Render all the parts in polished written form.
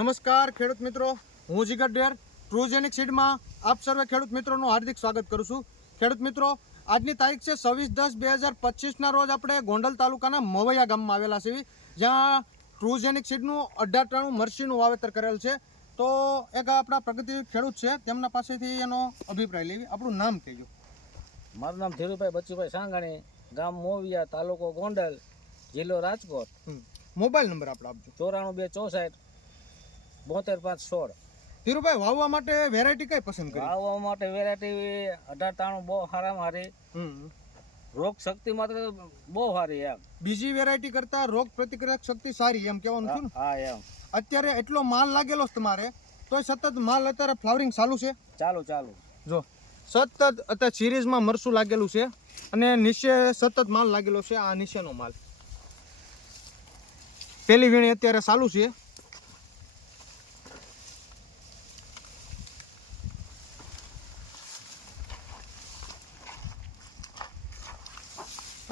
નમસ્કાર ખેડૂત મિત્રો, હું જીગર ડેર ટ્રુજેનિક સીડમાં આપ સર્વે ખેડૂત મિત્રોનું હાર્દિક સ્વાગત કરું છું। ખેડૂત મિત્રો, આજની તારીખ છે 26/10/2025ના રોજ આપણે ગોંડલ તાલુકાના મવૈયા ગામમાં આવેલા છીએ, જ્યાં ટ્રુજેનિક સીડનું 1893 મરસીનું વાવેતર કરેલ છે। તો એક આપણા પ્રગતિ ખેડૂત છે, તેમના પાસેથી એનો અભિપ્રાય લેવી। આપણું નામ કહેજો। મારું નામ ધીરુભાઈ બચુભાઈ સાંગાણી, ગામ મોવિયા, તાલુકો ગોંડલ, જિલ્લો રાજકોટ। મોબાઈલ નંબર આપણે આપજો। 94 264 72 516। ધીરુભાઈ, વાવવા માટે વેરાયટી કઈ પસંદ કરી? વાવવા માટે વેરાયટી 1893 બહુ સારામાં સારી, રોગ શક્તિ માટે બહુ સારી એમ। બીજી વેરાયટી કરતા રોગ પ્રતિકારક શક્તિ સારી એમ કહેવાનું છું ને? હા એમ। અત્યારે એટલો માલ લાગેલો છે તમારે, તો સતત માલ અત્યારે ફ્લાવરિંગ ચાલુ છે? ચાલુ જો સતત અત્યારે સિરીઝમાં મરસું લાગેલું છે અને નીચે સતત માલ લાગેલો છે। આ નીચેનો માલ પેલી વીણી અત્યારે ચાલુ છે।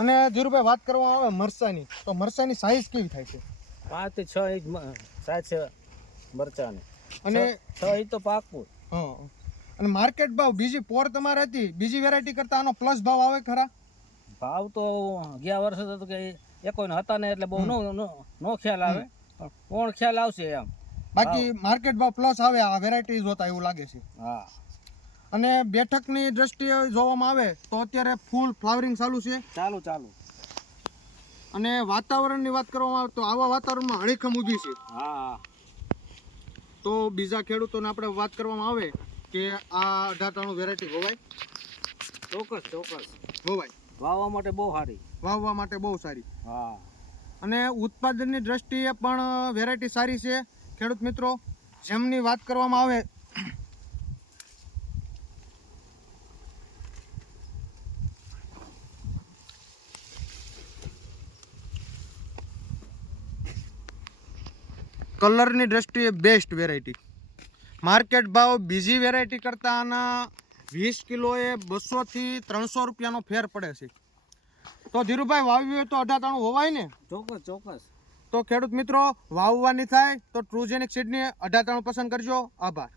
અને ધીરુભાઈ, વાત કરવામાં આવે મરચાની, તો મરચાની સાઈઝ કેવી થાય છે? 5 થી 6 ઇંચ સાઈઝ છે મરચાની, અને 6 ઇંચ તો પાકું। હા, અને માર્કેટ ભાવ બીજી પોર તમારે હતી, બીજી વેરાયટી કરતા આનો પ્લસ ભાવ આવે ખરા? ભાવ તો ગયા વર્ષે તો કે એ કોઈને હતા ને એટલે બહુ નો ખ્યાલ આવે, કોણ ખ્યાલ આવશે એમ। બાકી માર્કેટ ભાવ પ્લસ આવે આ વેરાયટી જોતા એવું લાગે છે। હા, અને બેઠકની દ્રષ્ટિએ જોવામાં આવે તો અત્યારે ફૂલ ફ્લાવરિંગ ચાલુ છે। ચાલુ। અને વાતાવરણની વાત કરવામાં આવે તો આવા વાતાવરણમાં હળીખમ ઊભી છે। હા, તો બીજા ખેડૂતોને આપણે વાત કરવામાં આવે કે આ 1893 વેરાયટી હોવાય? ચોક્કસ હોવાય। વાવવા માટે બહુ સારી, વાવવા માટે બહુ સારી। હા, અને ઉત્પાદનની દ્રષ્ટિએ પણ વેરાયટી સારી છે ખેડૂત મિત્રો। જેમની વાત કરવામાં આવે કલરની દ્રષ્ટિએ બેસ્ટ વેરાયટી। માર્કેટ ભાવ બીજી વેરાયટી કરતાં આના 20 કિલોએ 200 થી 300 રૂપિયાનો ફેર પડે છે। તો ધીરુભાઈ, વાવ્યું હોય તો 1893 હોવાય ને? ચોક્કસ। તો ખેડૂત મિત્રો, વાવવાની થાય તો ટ્રુજેનિક સીડની 1893 પસંદ કરજો। આભાર।